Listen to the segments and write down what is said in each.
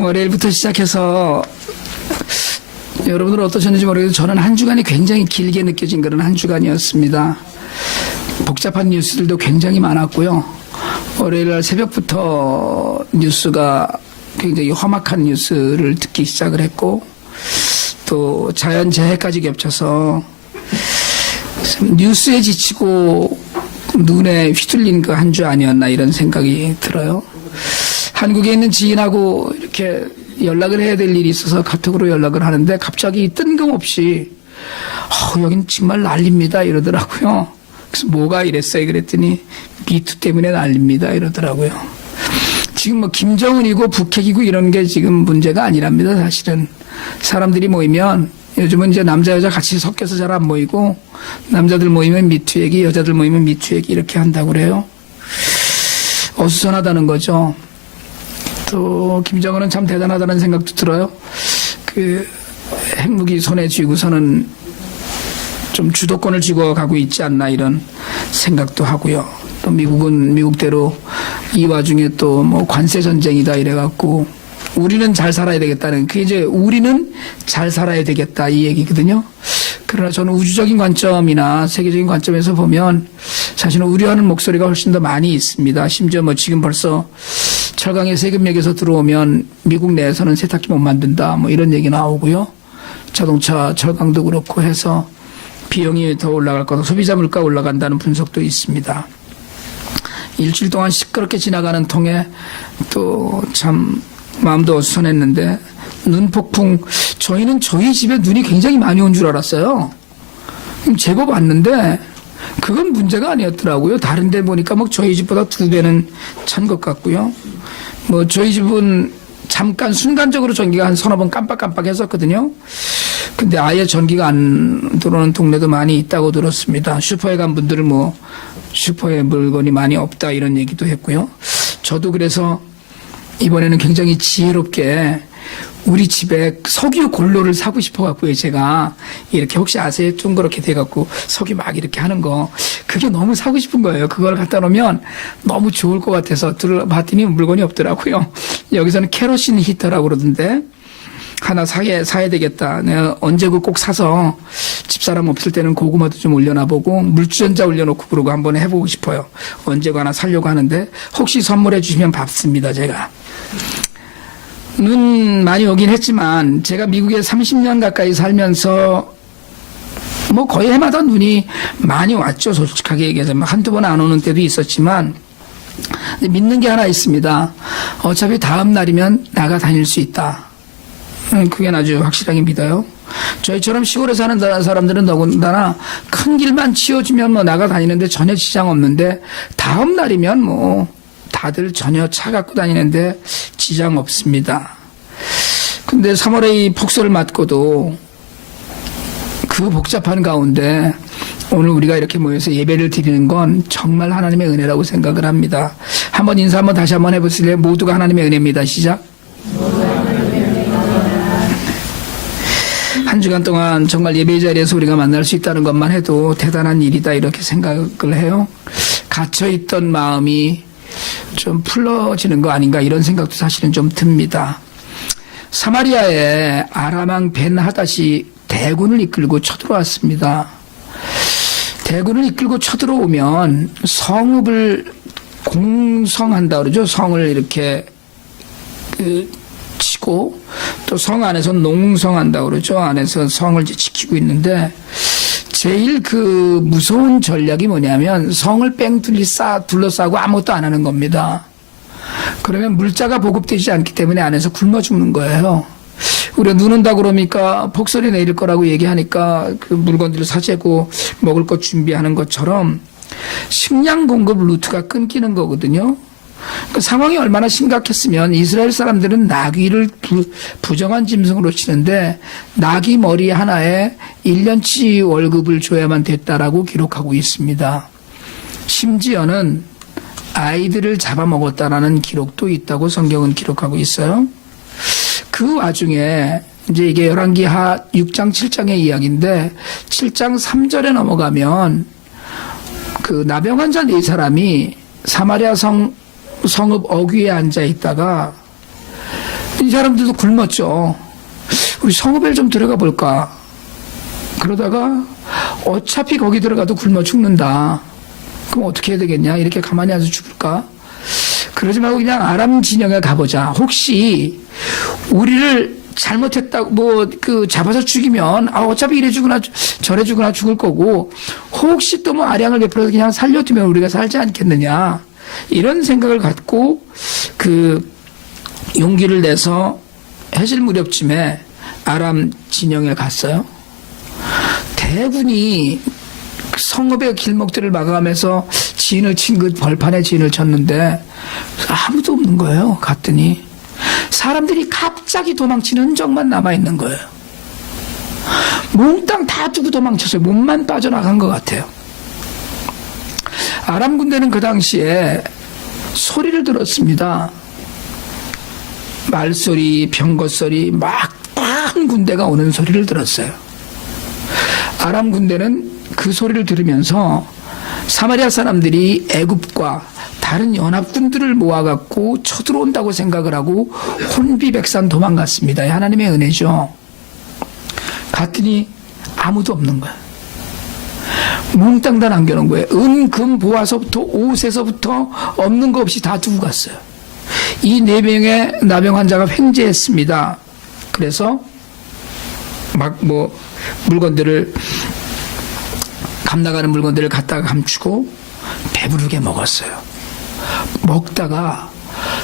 월요일부터 시작해서 여러분들 어떠셨는지 모르겠는데 저는 한 주간이 굉장히 길게 느껴진 그런 한 주간이었습니다. 복잡한 뉴스들도 굉장히 많았고요. 월요일날 새벽부터 뉴스가 굉장히 험악한 뉴스를 듣기 시작을 했고 또 자연재해까지 겹쳐서 뉴스에 지치고 눈에 휘둘린 그 한 주 아니었나 이런 생각이 들어요. 한국에 있는 지인하고 이렇게 연락을 해야 될 일이 있어서 카톡으로 연락을 하는데 갑자기 뜬금없이 여긴 정말 난립니다 이러더라고요. 그래서 뭐가 이랬어요 그랬더니 미투 때문에 난립니다 이러더라고요. 지금 뭐 김정은이고 북핵이고 이런 게 지금 문제가 아니랍니다. 사실은 사람들이 모이면 요즘은 이제 남자 여자 같이 섞여서 잘 안 모이고 남자들 모이면 미투 얘기 여자들 모이면 미투 얘기 이렇게 한다고 그래요. 어수선하다는 거죠. 또 김정은은 참 대단하다는 생각도 들어요. 그 핵무기 손에 쥐고서는 좀 주도권을 쥐고 가고 있지 않나 이런 생각도 하고요. 또 미국은 미국대로 이 와중에 또 뭐 관세 전쟁이다 이래갖고 우리는 잘 살아야 되겠다는 그게 이제 우리는 잘 살아야 되겠다 이 얘기거든요. 그러나 저는 우주적인 관점이나 세계적인 관점에서 보면 사실은 우려하는 목소리가 훨씬 더 많이 있습니다. 심지어 뭐 지금 벌써 철강의 세금역에서 들어오면 미국 내에서는 세탁기 못 만든다 뭐 이런 얘기 나오고요. 자동차 철강도 그렇고 해서 비용이 더 올라갈 거다. 소비자 물가 올라간다는 분석도 있습니다. 일주일 동안 시끄럽게 지나가는 통에 또 참 마음도 어수선했는데 눈폭풍 저희는 저희 집에 눈이 굉장히 많이 온 줄 알았어요. 제법 왔는데 그건 문제가 아니었더라고요. 다른 데 보니까 뭐 저희 집보다 2배는 찬 것 같고요. 뭐 저희 집은 잠깐 순간적으로 전기가 한 서너 번 깜빡깜빡 했었거든요. 근데 아예 전기가 안 들어오는 동네도 많이 있다고 들었습니다. 슈퍼에 간 분들은 뭐 슈퍼에 물건이 많이 없다 이런 얘기도 했고요. 저도 그래서 이번에는 굉장히 지혜롭게 우리 집에 석유 골로를 사고 싶어갖고요. 제가 이렇게 혹시 아세요? 둥그렇게 돼갖고 석유 막 이렇게 하는 거 그게 너무 사고 싶은 거예요. 그걸 갖다 놓으면 너무 좋을 것 같아서 들어봤더니 물건이 없더라고요. 여기서는 케로신 히터라고 그러던데 하나 사야 되겠다. 내가 언제 꼭 사서 집사람 없을 때는 고구마도 좀 올려놔보고 물주전자 올려놓고 그러고 한번 해보고 싶어요. 언제가 하나 사려고 하는데 혹시 선물해 주시면 받습니다. 제가. 눈 많이 오긴 했지만 제가 미국에 30년 가까이 살면서 뭐 거의 해마다 눈이 많이 왔죠. 솔직하게 얘기해서 한두 번 안 오는 때도 있었지만 믿는 게 하나 있습니다. 어차피 다음 날이면 나가 다닐 수 있다. 그게 아주 확실하게 믿어요. 저희처럼 시골에 사는 사람들은 더군다나 큰 길만 치워주면 뭐 나가 다니는데 전혀 지장 없는데 다음 날이면 뭐 다들 전혀 차 갖고 다니는데 지장 없습니다. 근데 3월에 이 폭설을 맞고도 그 복잡한 가운데 오늘 우리가 이렇게 모여서 예배를 드리는 건 정말 하나님의 은혜라고 생각을 합니다. 한번 인사 한번 다시 한번 해보실래요? 모두가 하나님의 은혜입니다. 시작. 한 주간 동안 정말 예배 자리에서 우리가 만날 수 있다는 것만 해도 대단한 일이다 이렇게 생각을 해요. 갇혀있던 마음이 좀 풀어지는 거 아닌가 이런 생각도 사실은 좀 듭니다. 사마리아에 아람 벤 하닷이 대군을 이끌고 쳐들어왔습니다. 대군을 이끌고 쳐들어오면 성읍을 공성한다 그러죠. 성을 이렇게 치고 또 성 안에서 농성한다 그러죠. 안에서 성을 지키고 있는데 제일 그 무서운 전략이 뭐냐면 성을 뺑 둘러싸고 아무것도 안 하는 겁니다. 그러면 물자가 보급되지 않기 때문에 안에서 굶어 죽는 거예요. 우리가 눈 온다 그러니까 폭설이 내릴 거라고 얘기하니까 그 물건들을 사재고 먹을 것 준비하는 것처럼 식량 공급 루트가 끊기는 거거든요. 그 상황이 얼마나 심각했으면 이스라엘 사람들은 나귀를 부정한 짐승으로 치는데 나귀 머리 하나에 1년치 월급을 줘야만 됐다라고 기록하고 있습니다. 심지어는 아이들을 잡아먹었다라는 기록도 있다고 성경은 기록하고 있어요. 그 와중에 이제 이게 열왕기하 6장 7장의 이야기인데 7장 3절에 넘어가면 그 나병 환자 4사람이 사마리아 성읍 어귀에 앉아 있다가 이 사람들도 굶었죠. 우리 성읍에 좀 들어가 볼까? 그러다가 어차피 거기 들어가도 굶어 죽는다. 그럼 어떻게 해야 되겠냐? 이렇게 가만히 앉아 죽을까? 그러지 말고 그냥 아람 진영에 가보자. 혹시 우리를 잘못했다고 잡아서 죽이면 어차피 이래 죽으나 저래 죽으나 죽을 거고, 혹시 또 아량을 베풀어서 그냥 살려두면 우리가 살지 않겠느냐, 이런 생각을 갖고 용기를 내서 해질 무렵쯤에 아람 진영에 갔어요. 대군이 성읍의 길목들을 막아가면서 진을 친 벌판에 진을 쳤는데 아무도 없는 거예요. 갔더니 사람들이 갑자기 도망치는 흔적만 남아있는 거예요. 몽땅 다 두고 도망쳤어요. 몸만 빠져나간 것 같아요. 아람 군대는 그 당시에 소리를 들었습니다. 말소리, 병거소리, 막 큰 군대가 오는 소리를 들었어요. 아람 군대는 그 소리를 들으면서 사마리아 사람들이 애굽과 다른 연합군들을 모아갖고 쳐들어온다고 생각을 하고 혼비백산 도망갔습니다. 하나님의 은혜죠. 갔더니 아무도 없는 거예요. 몽땅 다 남겨놓은 거예요. 은, 금, 보화서부터 옷에서부터 없는 거 없이 다 두고 갔어요. 이 4명의 나병 환자가 횡재했습니다. 그래서 물건들을, 감나가는 물건들을 갖다가 감추고 배부르게 먹었어요. 먹다가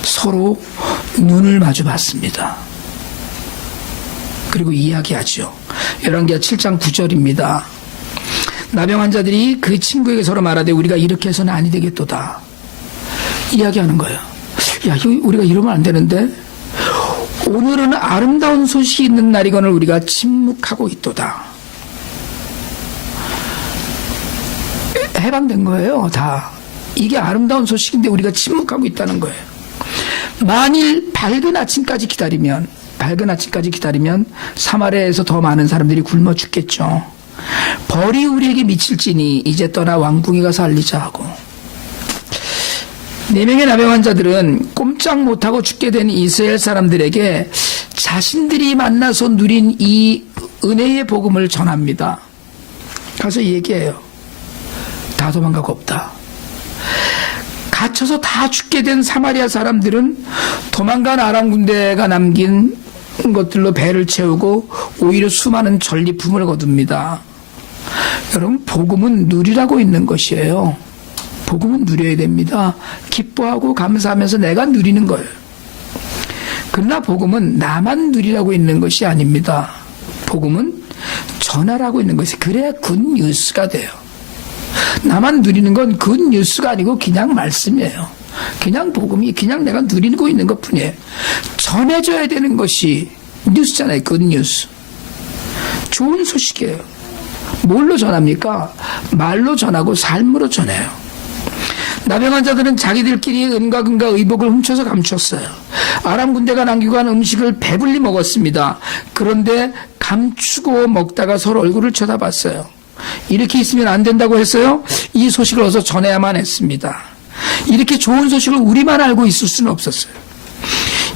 서로 눈을 마주 봤습니다. 그리고 이야기하죠. 열왕기하 7장 9절입니다. 나병 환자들이 그 친구에게 서로 말하되 우리가 이렇게 해서는 아니 되겠도다. 이야기하는 거예요. 야, 우리가 이러면 안 되는데, 오늘은 아름다운 소식이 있는 날이거늘 우리가 침묵하고 있도다. 해방된 거예요, 다. 이게 아름다운 소식인데 우리가 침묵하고 있다는 거예요. 만일 밝은 아침까지 기다리면 사마리아에서 더 많은 사람들이 굶어 죽겠죠. 벌이 우리에게 미칠지니 이제 떠나 왕궁에 가서 알리자 하고. 4명의 나병 환자들은 꼼짝 못하고 죽게 된 이스라엘 사람들에게 자신들이 만나서 누린 이 은혜의 복음을 전합니다. 가서 얘기해요. 다 도망가고 없다. 갇혀서 다 죽게 된 사마리아 사람들은 도망간 아람 군대가 남긴 것들로 배를 채우고 오히려 수많은 전리품을 거둡니다. 여러분, 복음은 누리라고 있는 것이에요. 복음은 누려야 됩니다. 기뻐하고 감사하면서 내가 누리는 거예요. 그러나 복음은 나만 누리라고 있는 것이 아닙니다. 복음은 전하라고 있는 것이, 그래야 굿뉴스가 돼요. 나만 누리는 건 굿뉴스가 아니고 그냥 말씀이에요. 그냥 복음이 그냥 내가 누리고 있는 것 뿐이에요. 전해줘야 되는 것이 뉴스잖아요. 굿뉴스. 좋은 소식이에요. 뭘로 전합니까? 말로 전하고 삶으로 전해요. 나병 환자들은 자기들끼리 은과 금과 의복을 훔쳐서 감췄어요. 아람 군대가 남기고 간 음식을 배불리 먹었습니다. 그런데 감추고 먹다가 서로 얼굴을 쳐다봤어요. 이렇게 있으면 안 된다고 했어요. 이 소식을 어서 전해야만 했습니다. 이렇게 좋은 소식을 우리만 알고 있을 수는 없었어요.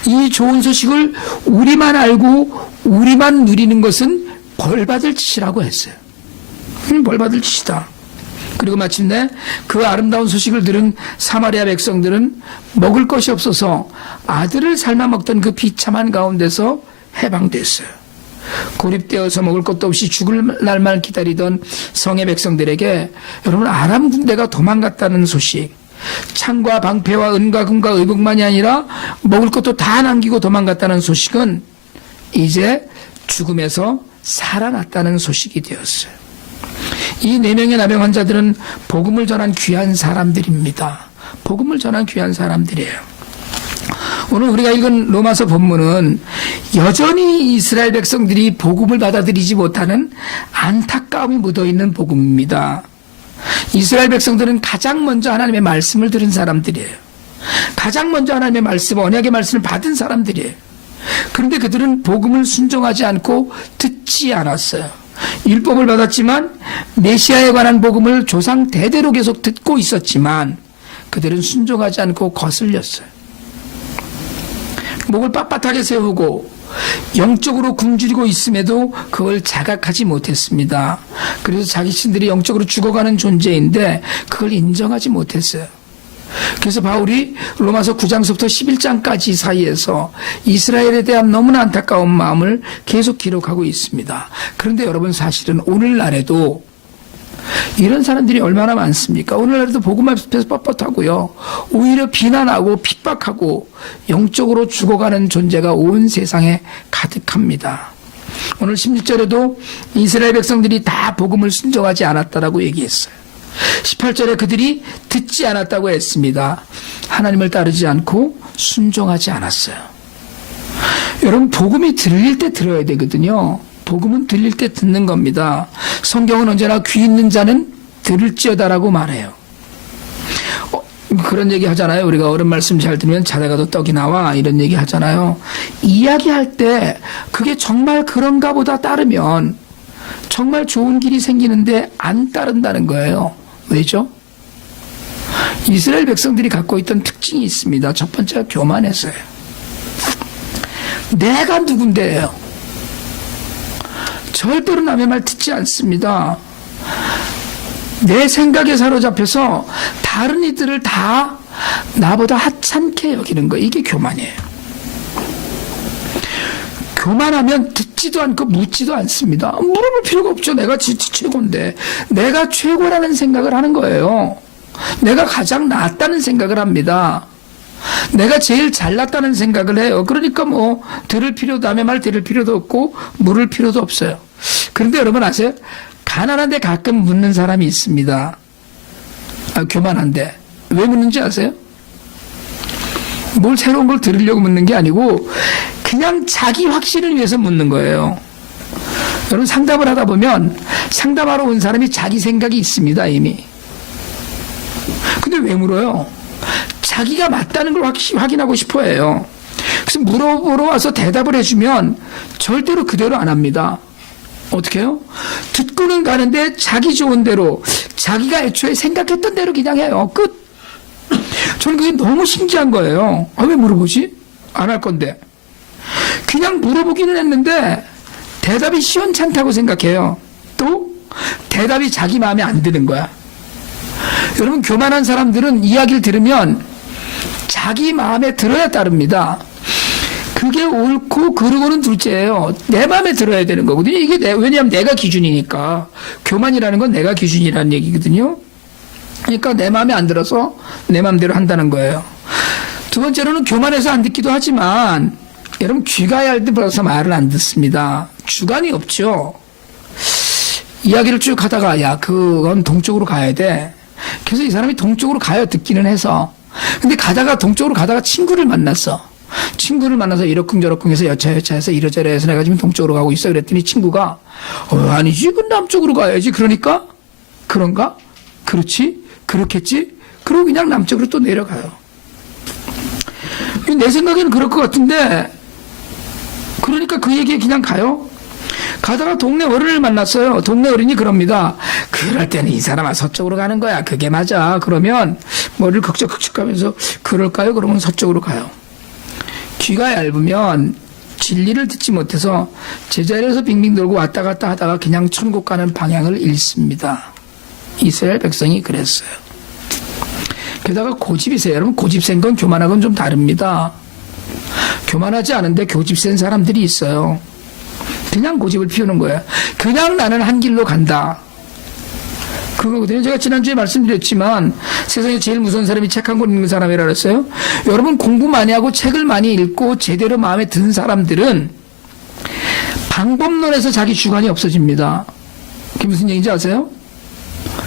이 좋은 소식을 우리만 알고 우리만 누리는 것은 벌받을 짓이라고 했어요. 벌받을 짓이다. 그리고 마침내 그 아름다운 소식을 들은 사마리아 백성들은 먹을 것이 없어서 아들을 삶아 먹던 그 비참한 가운데서 해방됐어요. 고립되어서 먹을 것도 없이 죽을 날만 기다리던 성의 백성들에게 여러분, 아람 군대가 도망갔다는 소식, 창과 방패와 은과 금과 의복만이 아니라 먹을 것도 다 남기고 도망갔다는 소식은 이제 죽음에서 살아났다는 소식이 되었어요. 이 4명의 나병 환자들은 복음을 전한 귀한 사람들입니다. 복음을 전한 귀한 사람들이에요. 오늘 우리가 읽은 로마서 본문은 여전히 이스라엘 백성들이 복음을 받아들이지 못하는 안타까움이 묻어있는 복음입니다. 이스라엘 백성들은 가장 먼저 하나님의 말씀을 들은 사람들이에요. 가장 먼저 하나님의 말씀, 언약의 말씀을 받은 사람들이에요. 그런데 그들은 복음을 순종하지 않고 듣지 않았어요. 율법을 받았지만 메시아에 관한 복음을 조상 대대로 계속 듣고 있었지만 그들은 순종하지 않고 거슬렸어요. 목을 빳빳하게 세우고 영적으로 굶주리고 있음에도 그걸 자각하지 못했습니다. 그래서 자기 신들이 영적으로 죽어가는 존재인데 그걸 인정하지 못했어요. 그래서 바울이 로마서 9장서부터 11장까지 사이에서 이스라엘에 대한 너무나 안타까운 마음을 계속 기록하고 있습니다. 그런데 여러분, 사실은 오늘날에도 이런 사람들이 얼마나 많습니까? 오늘날에도 복음 앞에서 뻣뻣하고요, 오히려 비난하고 핍박하고 영적으로 죽어가는 존재가 온 세상에 가득합니다. 오늘 16절에도 이스라엘 백성들이 다 복음을 순종하지 않았다라고 얘기했어요. 18절에 그들이 듣지 않았다고 했습니다. 하나님을 따르지 않고 순종하지 않았어요. 여러분, 복음이 들릴 때 들어야 되거든요. 복음은 들릴 때 듣는 겁니다. 성경은 언제나 귀 있는 자는 들을지어다라고 말해요. 그런 얘기 하잖아요. 우리가 어른 말씀 잘 들으면 자다가도 떡이 나와, 이런 얘기 하잖아요. 이야기할 때 그게 정말 그런가 보다 따르면 정말 좋은 길이 생기는데 안 따른다는 거예요. 왜죠? 이스라엘 백성들이 갖고 있던 특징이 있습니다. 첫 번째가 교만했어요. 내가 누군데요? 절대로 남의 말 듣지 않습니다. 내 생각에 사로잡혀서 다른 이들을 다 나보다 하찮게 여기는 거, 이게 교만이에요. 교만하면 듣지도 않고 묻지도 않습니다. 물어볼 필요가 없죠. 내가 최고인데. 내가 최고라는 생각을 하는 거예요. 내가 가장 낫다는 생각을 합니다. 내가 제일 잘났다는 생각을 해요. 그러니까 뭐 들을 필요도, 남의 말 들을 필요도 없고 물을 필요도 없어요. 그런데 여러분 아세요? 가난한데 가끔 묻는 사람이 있습니다. 교만한데. 왜 묻는지 아세요? 뭘 새로운 걸 들으려고 묻는 게 아니고 그냥 자기 확신을 위해서 묻는 거예요. 여러분, 상담을 하다 보면 상담하러 온 사람이 자기 생각이 있습니다, 이미. 근데 왜 물어요? 자기가 맞다는 걸 확인하고 싶어 해요. 그래서 물어보러 와서 대답을 해주면 절대로 그대로 안 합니다. 어떻게 해요? 듣고는 가는데 자기 좋은 대로, 자기가 애초에 생각했던 대로 그냥 해요. 끝. 저는 그게 너무 신기한 거예요. 왜 물어보지? 안 할 건데. 그냥 물어보기는 했는데 대답이 시원찮다고 생각해요. 또 대답이 자기 마음에 안 드는 거야. 여러분, 교만한 사람들은 이야기를 들으면 자기 마음에 들어야 따릅니다. 그게 옳고 그르고는 둘째예요. 내 마음에 들어야 되는 거거든요. 이게 왜냐하면 내가 기준이니까. 교만이라는 건 내가 기준이라는 얘기거든요. 그러니까 내 마음에 안 들어서 내 마음대로 한다는 거예요. 두 번째로는 교만해서 안 듣기도 하지만 여러분, 귀가 얇아서 말을 안 듣습니다. 주관이 없죠. 이야기를 쭉 하다가 야, 그건 동쪽으로 가야 돼. 그래서 이 사람이 동쪽으로 가요. 듣기는 해서. 근데 동쪽으로 가다가 친구를 만났어. 친구를 만나서 이러쿵저러쿵 해서 여차여차해서 이러저러 해서 내가 지금 동쪽으로 가고 있어. 그랬더니 친구가 아니지, 그 남쪽으로 가야지. 그러니까 그런가? 그렇지? 그렇겠지? 그러고 그냥 남쪽으로 또 내려가요. 내 생각에는 그럴 것 같은데, 그러니까 그 얘기에 그냥 가요. 가다가 동네 어른을 만났어요. 동네 어른이 그럽니다. 그럴 때는 이 사람아 서쪽으로 가는 거야. 그게 맞아. 그러면 머리를 극적극적 하면서 그럴까요? 그러면 서쪽으로 가요. 귀가 얇으면 진리를 듣지 못해서 제자리에서 빙빙 돌고 왔다 갔다 하다가 그냥 천국 가는 방향을 잃습니다. 이스라엘 백성이 그랬어요. 게다가 고집이세요. 여러분, 고집센 건 교만하고는 좀 다릅니다. 교만하지 않은데 고집센 사람들이 있어요. 그냥 고집을 피우는 거예요. 그냥 나는 한 길로 간다. 그거거든요. 제가 지난주에 말씀드렸지만 세상에 제일 무서운 사람이 책 한 권 읽는 사람이라 그랬어요. 여러분, 공부 많이 하고 책을 많이 읽고 제대로 마음에 든 사람들은 방법론에서 자기 주관이 없어집니다. 그게 무슨 얘기인지 아세요?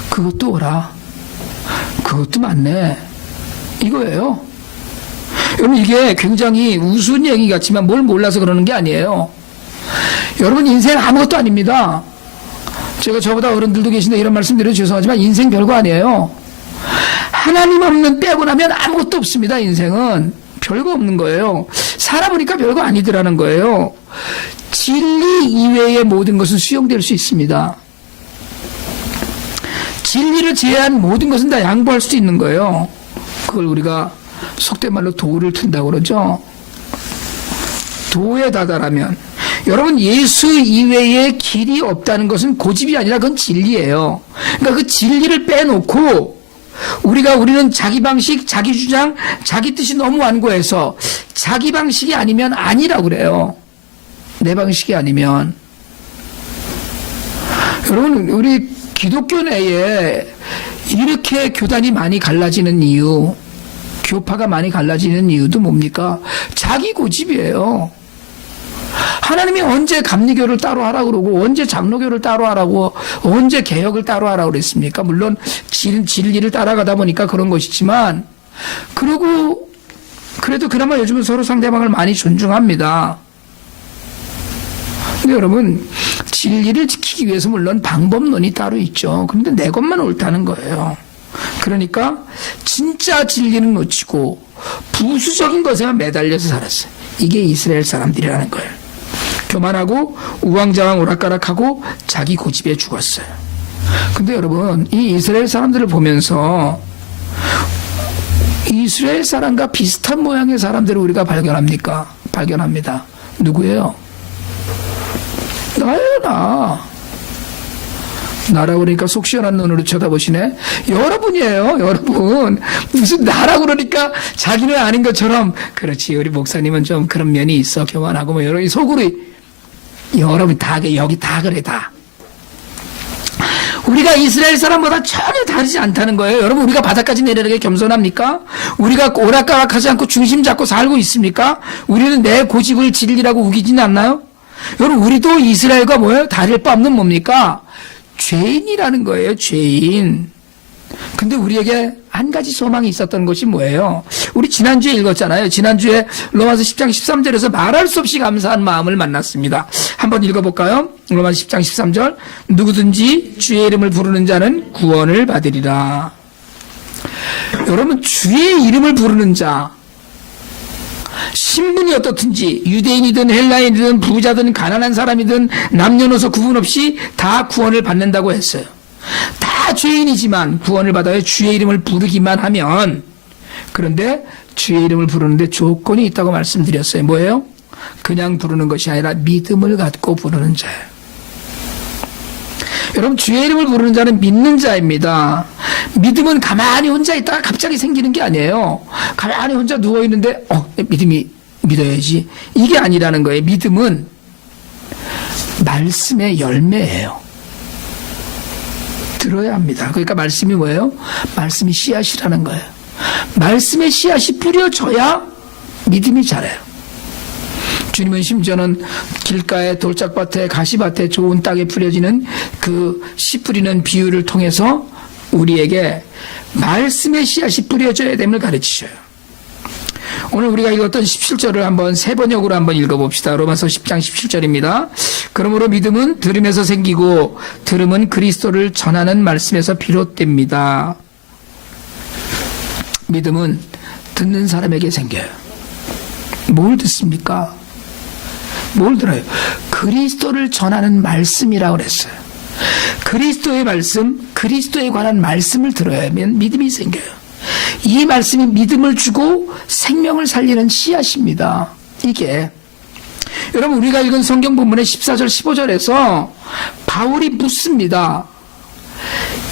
그것도 옳아. 그것도 맞네. 이거예요. 여러분, 이게 굉장히 우스운 얘기 같지만 뭘 몰라서 그러는 게 아니에요. 여러분, 인생 아무것도 아닙니다. 제가 저보다 어른들도 계신데 이런 말씀 드려서 죄송하지만 인생 별거 아니에요. 하나님 없는 빼고 나면 아무것도 없습니다. 인생은 별거 없는 거예요. 살아보니까 별거 아니더라는 거예요. 진리 이외의 모든 것은 수용될 수 있습니다. 진리를 제외한 모든 것은 다 양보할 수 있는 거예요. 그걸 우리가 속된 말로 도를 튼다고 그러죠. 도에 다다라면, 여러분 예수 이외에 길이 없다는 것은 고집이 아니라 그건 진리예요. 그러니까 그 진리를 빼놓고 우리는 자기 방식, 자기 주장, 자기 뜻이 너무 완고해서 자기 방식이 아니면 아니라고 그래요. 내 방식이 아니면. 여러분 우리 기독교 내에 이렇게 교단이 많이 갈라지는 이유, 교파가 많이 갈라지는 이유도 뭡니까? 자기 고집이에요. 하나님이 언제 감리교를 따로 하라고 그러고 언제 장로교를 따로 하라고 언제 개혁을 따로 하라고 그랬습니까? 물론 진리를 따라가다 보니까 그런 것이지만 그러고 그래도 그나마 요즘은 서로 상대방을 많이 존중합니다. 근데 여러분 진리를 지키기 위해서 물론 방법론이 따로 있죠. 그런데 내 것만 옳다는 거예요. 그러니까 진짜 진리는 놓치고 부수적인 것에만 매달려서 살았어요. 이게 이스라엘 사람들이라는 거예요. 교만하고 우왕좌왕 오락가락하고 자기 고집에 죽었어요. 근데 여러분 이 이스라엘 사람들을 보면서 이스라엘 사람과 비슷한 모양의 사람들을 우리가 발견합니다. 누구예요? 나예요. 나라고 그러니까 속 시원한 눈으로 쳐다보시네. 여러분이에요. 여러분. 무슨 나라고 그러니까 자기는 아닌 것처럼. 그렇지 우리 목사님은 좀 그런 면이 있어. 교만하고 뭐 여러 속으로 여러분 다 여기 다 그래 다. 우리가 이스라엘 사람보다 전혀 다르지 않다는 거예요. 여러분 우리가 바닥까지 내려가게 겸손합니까? 우리가 오락가락하지 않고 중심 잡고 살고 있습니까? 우리는 내 고집을 진리라고 우기지는 않나요? 여러분 우리도 이스라엘과 뭐예요? 다를 바 없는 뭡니까? 죄인이라는 거예요. 죄인. 근데 우리에게 한 가지 소망이 있었던 것이 뭐예요? 우리 지난주에 읽었잖아요. 지난주에 로마서 10장 13절에서 말할 수 없이 감사한 마음을 만났습니다. 한번 읽어볼까요? 로마서 10장 13절 누구든지 주의 이름을 부르는 자는 구원을 받으리라. 여러분 주의 이름을 부르는 자, 신분이 어떻든지 유대인이든 헬라인이든 부자든 가난한 사람이든 남녀노소 구분 없이 다 구원을 받는다고 했어요. 다 죄인이지만 구원을 받아야 주의 이름을 부르기만 하면. 그런데 주의 이름을 부르는데 조건이 있다고 말씀드렸어요. 뭐예요? 그냥 부르는 것이 아니라 믿음을 갖고 부르는 자예요. 여러분 주의 이름을 부르는 자는 믿는 자입니다. 믿음은 가만히 혼자 있다가 갑자기 생기는 게 아니에요. 가만히 혼자 누워있는데 믿음이 믿어야지. 이게 아니라는 거예요. 믿음은 말씀의 열매예요. 들어야 합니다. 그러니까 말씀이 뭐예요? 말씀이 씨앗이라는 거예요. 말씀의 씨앗이 뿌려져야 믿음이 자라요. 주님은 심지어는 길가에 돌짝밭에 가시밭에 좋은 땅에 뿌려지는 그 씨 뿌리는 비유를 통해서 우리에게 말씀의 씨앗이 뿌려져야 됨을 가르치셔요. 오늘 우리가 읽었던 17절을 한번 세 번역으로 한번 읽어봅시다. 로마서 10장 17절입니다. 그러므로 믿음은 들음에서 생기고 들음은 그리스도를 전하는 말씀에서 비롯됩니다. 믿음은 듣는 사람에게 생겨요. 뭘 듣습니까? 뭘 들어요? 그리스도를 전하는 말씀이라고 그랬어요. 그리스도의 말씀, 그리스도에 관한 말씀을 들어야 하면 믿음이 생겨요. 이 말씀이 믿음을 주고 생명을 살리는 씨앗입니다. 이게 여러분 우리가 읽은 성경 본문의 14절 15절에서 바울이 묻습니다.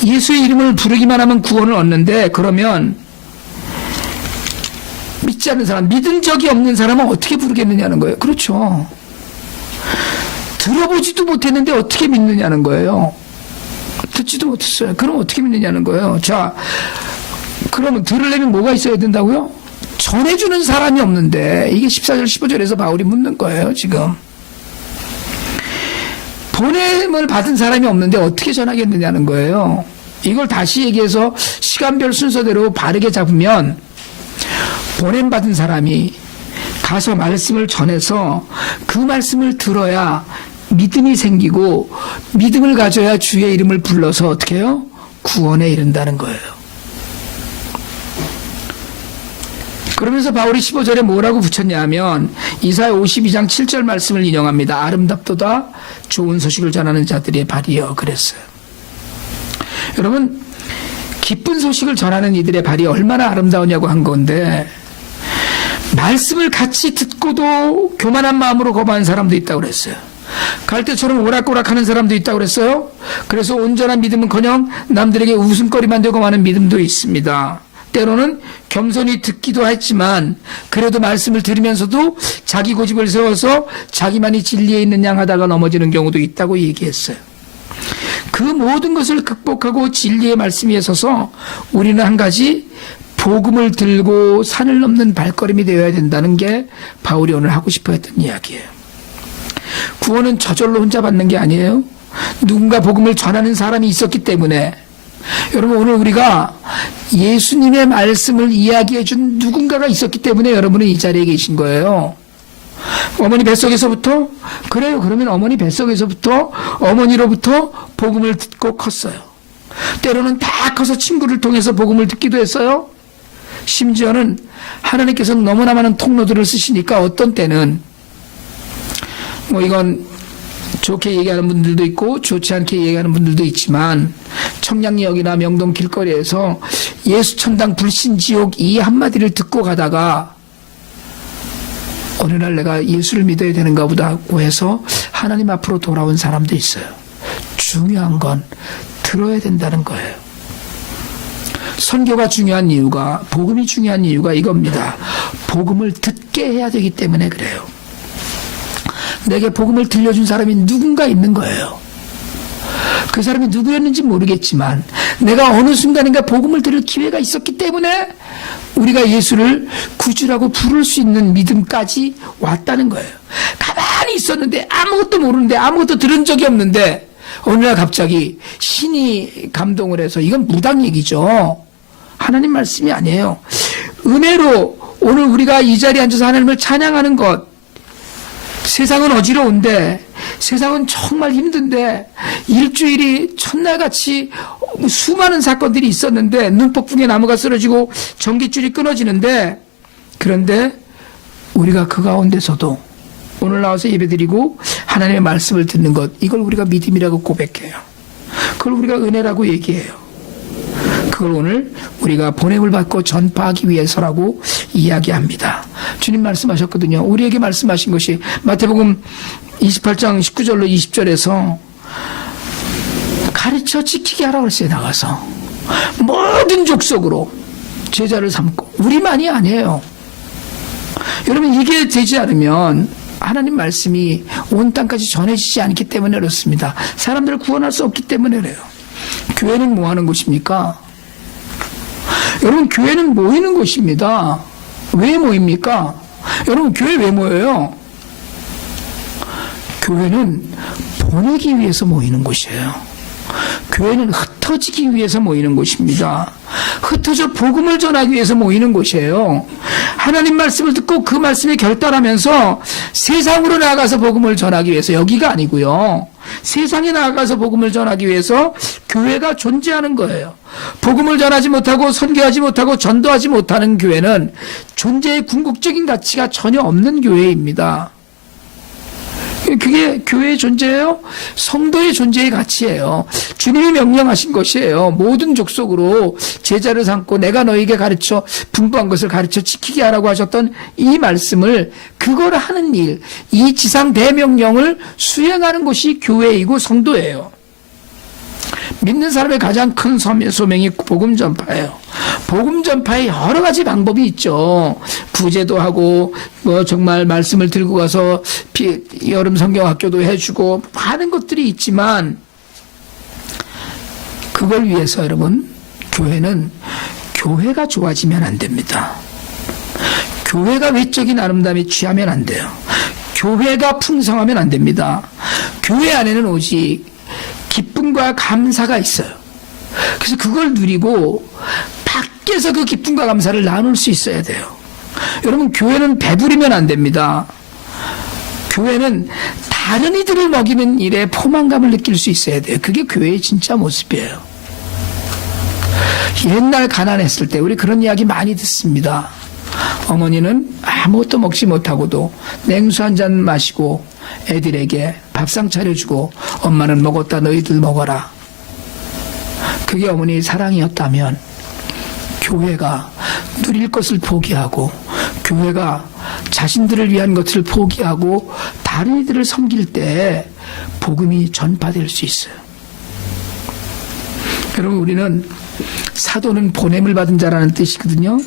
예수의 이름을 부르기만 하면 구원을 얻는데 그러면 믿지 않는 사람, 믿은 적이 없는 사람은 어떻게 부르겠느냐는 거예요. 그렇죠. 들어보지도 못했는데 어떻게 믿느냐는 거예요. 듣지도 못했어요. 그럼 어떻게 믿느냐는 거예요. 자, 그러면 들으려면 뭐가 있어야 된다고요? 전해주는 사람이 없는데 이게 14절 15절에서 바울이 묻는 거예요. 지금 보냄을 받은 사람이 없는데 어떻게 전하겠느냐는 거예요. 이걸 다시 얘기해서 시간별 순서대로 바르게 잡으면 보냄 받은 사람이 가서 말씀을 전해서 그 말씀을 들어야 믿음이 생기고 믿음을 가져야 주의 이름을 불러서 어떻게 해요? 구원에 이른다는 거예요. 그러면서 바울이 15절에 뭐라고 붙였냐 하면 이사야 52장 7절 말씀을 인용합니다. 아름답도다 좋은 소식을 전하는 자들의 발이여 그랬어요. 여러분 기쁜 소식을 전하는 이들의 발이 얼마나 아름다우냐고 한 건데 말씀을 같이 듣고도 교만한 마음으로 거부하는 사람도 있다고 그랬어요. 갈대처럼 오락오락하는 사람도 있다고 그랬어요. 그래서 온전한 믿음은커녕 남들에게 웃음거리만 되고 마는 믿음도 있습니다. 때로는 겸손히 듣기도 했지만 그래도 말씀을 들으면서도 자기 고집을 세워서 자기만이 진리에 있는 양 하다가 넘어지는 경우도 있다고 얘기했어요. 그 모든 것을 극복하고 진리의 말씀 위에 서서 우리는 한 가지 복음을 들고 산을 넘는 발걸음이 되어야 된다는 게 바울이 오늘 하고 싶어 했던 이야기예요. 구원은 저절로 혼자 받는 게 아니에요. 누군가 복음을 전하는 사람이 있었기 때문에. 여러분, 오늘 우리가 예수님의 말씀을 이야기해 준 누군가가 있었기 때문에 여러분은 이 자리에 계신 거예요. 어머니 뱃속에서부터, 그래요. 그러면 어머니 뱃속에서부터, 어머니로부터 복음을 듣고 컸어요. 때로는 다 커서 친구를 통해서 복음을 듣기도 했어요. 심지어는 하나님께서는 너무나 많은 통로들을 쓰시니까 어떤 때는 이건 좋게 얘기하는 분들도 있고 좋지 않게 얘기하는 분들도 있지만, 청량리역이나 명동 길거리에서 예수 천당 불신 지옥 이 한마디를 듣고 가다가 어느 날 내가 예수를 믿어야 되는가 보다고 해서 하나님 앞으로 돌아온 사람도 있어요. 중요한 건 들어야 된다는 거예요. 선교가 중요한 이유가, 복음이 중요한 이유가 이겁니다. 복음을 듣게 해야 되기 때문에 그래요. 내게 복음을 들려준 사람이 누군가 있는 거예요. 그 사람이 누구였는지 모르겠지만 내가 어느 순간인가 복음을 들을 기회가 있었기 때문에 우리가 예수를 구주라고 부를 수 있는 믿음까지 왔다는 거예요. 가만히 있었는데 아무것도 모르는데 아무것도 들은 적이 없는데 어느 날 갑자기 신이 감동을 해서, 이건 무당 얘기죠. 하나님 말씀이 아니에요. 은혜로 오늘 우리가 이 자리에 앉아서 하나님을 찬양하는 것, 세상은 어지러운데, 세상은 정말 힘든데, 일주일이 첫날같이 수많은 사건들이 있었는데, 눈폭풍에 나무가 쓰러지고 전깃줄이 끊어지는데, 그런데 우리가 그 가운데서도 오늘 나와서 예배드리고 하나님의 말씀을 듣는 것, 이걸 우리가 믿음이라고 고백해요. 그걸 우리가 은혜라고 얘기해요. 그걸 오늘 우리가 보냄을 받고 전파하기 위해서라고 이야기합니다. 주님 말씀하셨거든요. 우리에게 말씀하신 것이 마태복음 28장 19절로 20절에서 가르쳐 지키게 하라고 했어요. 나가서 모든 족속으로 제자를 삼고. 우리만이 아니에요. 여러분, 이게 되지 않으면 하나님 말씀이 온 땅까지 전해지지 않기 때문에 그렇습니다. 사람들을 구원할 수 없기 때문에 그래요. 교회는 뭐 하는 곳입니까? 여러분, 교회는 모이는 곳입니다. 왜 모입니까? 여러분, 교회 왜 모여요? 교회는 보내기 위해서 모이는 곳이에요. 교회는 흩어지기 위해서 모이는 곳입니다. 흩어져 복음을 전하기 위해서 모이는 곳이에요. 하나님 말씀을 듣고 그 말씀에 결단하면서 세상으로 나아가서 복음을 전하기 위해서, 여기가 아니고요. 세상에 나아가서 복음을 전하기 위해서 교회가 존재하는 거예요. 복음을 전하지 못하고 선교하지 못하고 전도하지 못하는 교회는 존재의 궁극적인 가치가 전혀 없는 교회입니다. 그게 교회의 존재예요. 성도의 존재의 가치예요. 주님이 명령하신 것이에요. 모든 족속으로 제자를 삼고 내가 너에게 가르쳐 분부한 것을 가르쳐 지키게 하라고 하셨던 이 말씀을, 그걸 하는 일, 이 지상 대명령을 수행하는 것이 교회이고 성도예요. 믿는 사람의 가장 큰 소명이 복음 전파예요. 복음 전파에 여러 가지 방법이 있죠. 부제도 하고, 정말 말씀을 들고 가서 여름 성경 학교도 해주고 하는 것들이 있지만, 그걸 위해서 여러분, 교회가 좋아지면 안 됩니다. 교회가 외적인 아름다움에 취하면 안 돼요. 교회가 풍성하면 안 됩니다. 교회 안에는 오직 기쁨과 감사가 있어요. 그래서 그걸 누리고 밖에서 그 기쁨과 감사를 나눌 수 있어야 돼요. 여러분, 교회는 배부리면 안 됩니다. 교회는 다른 이들을 먹이는 일에 포만감을 느낄 수 있어야 돼요. 그게 교회의 진짜 모습이에요. 옛날 가난했을 때 우리 그런 이야기 많이 듣습니다. 어머니는 아무것도 먹지 못하고도 냉수 한 잔 마시고 애들에게 밥상 차려주고, 엄마는 먹었다 너희들 먹어라. 그게 어머니의 사랑이었다면 교회가 누릴 것을 포기하고 교회가 자신들을 위한 것을 포기하고 다른 이들을 섬길 때 복음이 전파될 수 있어요. 여러분, 우리는 사도는 보냄을 받은 자라는 뜻이거든요.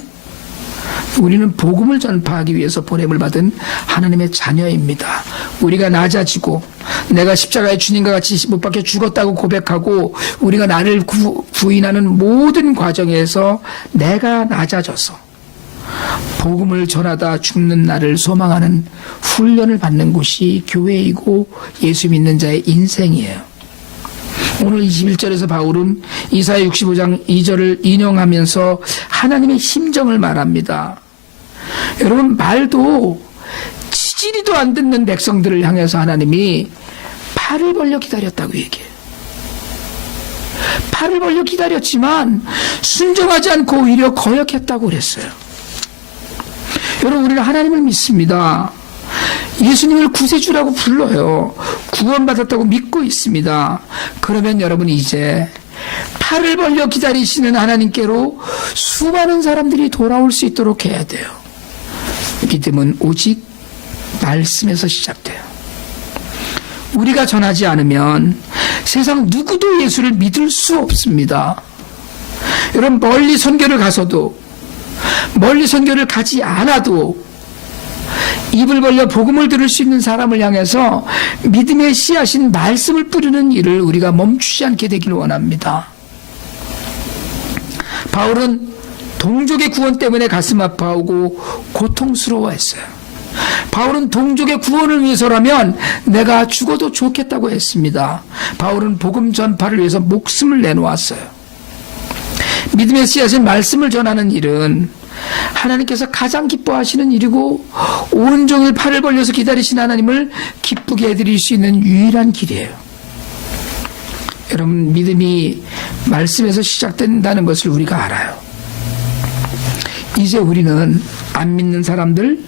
우리는 복음을 전파하기 위해서 보냄을 받은 하나님의 자녀입니다. 우리가 낮아지고 내가 십자가의 주님과 같이 못 박혀 죽었다고 고백하고 우리가 나를 부인하는 모든 과정에서 내가 낮아져서 복음을 전하다 죽는 날을 소망하는 훈련을 받는 곳이 교회이고 예수 믿는 자의 인생이에요. 오늘 21절에서 바울은 이사야 65장 2절을 인용하면서 하나님의 심정을 말합니다. 여러분, 말도 치질이도 안 듣는 백성들을 향해서 하나님이 팔을 벌려 기다렸다고 얘기해요. 팔을 벌려 기다렸지만 순종하지 않고 오히려 거역했다고 그랬어요. 여러분, 우리는 하나님을 믿습니다. 예수님을 구세주라고 불러요. 구원받았다고 믿고 있습니다. 그러면 여러분, 이제 팔을 벌려 기다리시는 하나님께로 수많은 사람들이 돌아올 수 있도록 해야 돼요. 믿음은 오직 말씀에서 시작돼요. 우리가 전하지 않으면 세상 누구도 예수를 믿을 수 없습니다. 여러분, 멀리 선교를 가서도, 멀리 선교를 가지 않아도 입을 벌려 복음을 들을 수 있는 사람을 향해서 믿음의 씨앗인 말씀을 뿌리는 일을 우리가 멈추지 않게 되기를 원합니다. 바울은 동족의 구원 때문에 가슴 아파하고 고통스러워했어요. 바울은 동족의 구원을 위해서라면 내가 죽어도 좋겠다고 했습니다. 바울은 복음 전파를 위해서 목숨을 내놓았어요. 믿음의 씨앗인 말씀을 전하는 일은 하나님께서 가장 기뻐하시는 일이고 온종일 팔을 벌려서 기다리신 하나님을 기쁘게 해드릴 수 있는 유일한 길이에요. 여러분, 믿음이 말씀에서 시작된다는 것을 우리가 알아요. 이제 우리는 안 믿는 사람들,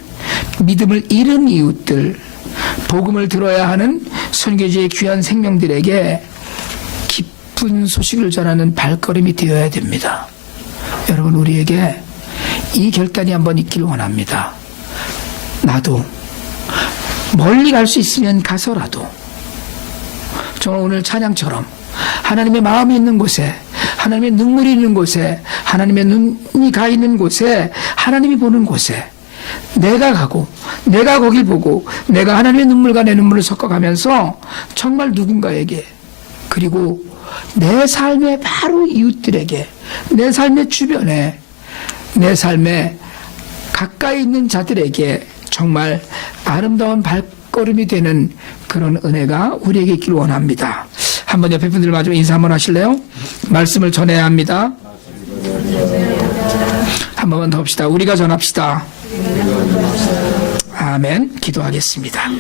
믿음을 잃은 이웃들, 복음을 들어야 하는 선교지의 귀한 생명들에게 기쁜 소식을 전하는 발걸음이 되어야 됩니다. 여러분, 우리에게 이 결단이 한번 있기를 원합니다. 나도 멀리 갈 수 있으면 가서라도, 정말 오늘 찬양처럼 하나님의 마음이 있는 곳에, 하나님의 눈물이 있는 곳에, 하나님의 눈이 가 있는 곳에, 하나님이 보는 곳에 내가 가고, 내가 거길 보고, 내가 하나님의 눈물과 내 눈물을 섞어가면서 정말 누군가에게, 그리고 내 삶의 바로 이웃들에게, 내 삶의 주변에, 내 삶에 가까이 있는 자들에게 정말 아름다운 발걸음이 되는 그런 은혜가 우리에게 있기를 원합니다. 한번 옆에 분들 마저 인사 한번 하실래요? 말씀을 전해야 합니다. 한 번만 더 합시다. 우리가 전합시다. 아멘. 기도하겠습니다.